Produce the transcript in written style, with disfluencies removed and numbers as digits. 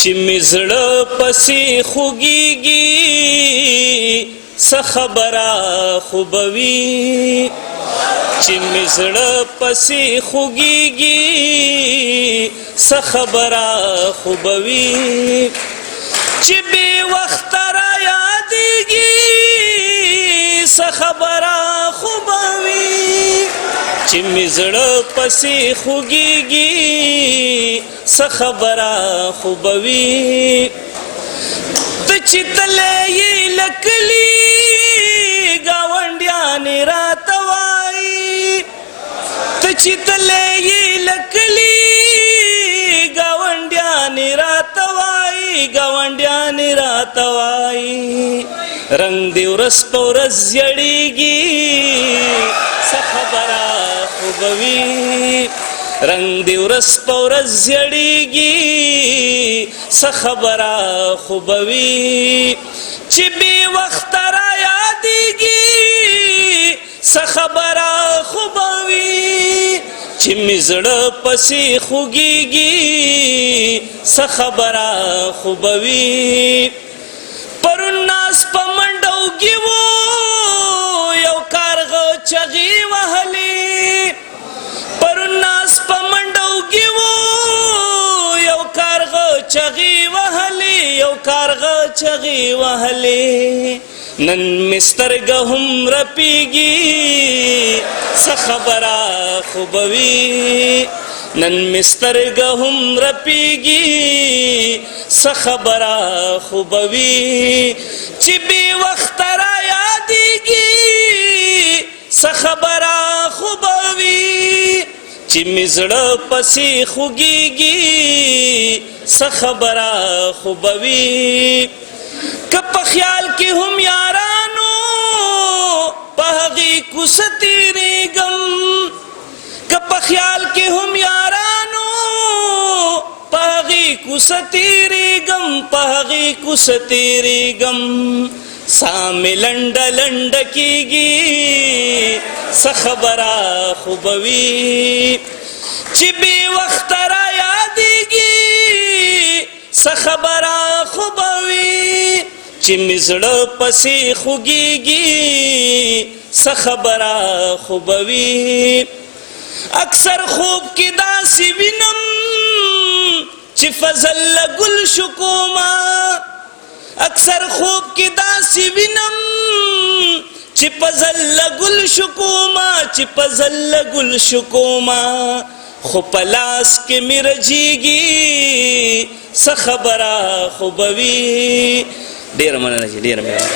چې مې زړه پسې خوږېږي څه خبره خو به وي چې مې زړه پسې خوږېږي څه خبره خو به وي چې بې وخته را یادېږي څه خبره خو به وي چې مې زړه پسې خوږېږي څه خبره خو به وي ته چې تللی یې له کلي ګاونډیانې راته وایي ته چې تللی یې له کلي ګاونډیانې راته وایي ګاونډیانې راته وایي رنګ دې ورځ په ورځ زیړېږي څه خبره خو به وي رنګ دې ورځ په ورځ زیړېږي څه خبره خو به وي چې بې وخته را یادېږي څه خبره خو به وي چې مې زړه پسې خوږېږي څه خبره خو به وي پرون ناست په منډو کې وو یو کارغه چغې وهلې پرون ناست په منډو کې وو یو کارغه چغې وهلې یو کارغه چغې وهلې نن مې سترګه هم رپېږي څه خبره خو به وي نن مې سترګه هم رپېږي څه خبره خو به وي چې بې وخته را یادېږي څه خبره خو به وي چې مې زړه پسې خوږېږي څه خبره خو به وي که په خیال کې هم یارانو په هغې کوڅه تېرېږم که په خیال کې هم یارانو په هغې کوڅه تېرېږم په هغې کوڅه تېرېږم ساه مې لنډه لنډه کېږي څه خبره خو به وي چې بې وخته را یادېږي څه خبره خو به وي چې مې زړه پسې خوږېږي څه خبره خو به وي اکثر خوب کې داسې وینم چې فضل له ګل شو کومه اکثر خوب کې داسې وینم چې فضل له ګل شو کومه چې فضل له ګل شو کومه خو په لاس کې مې رژېږي څه خبره خو به وي ډېره مننه چې ډېره مننه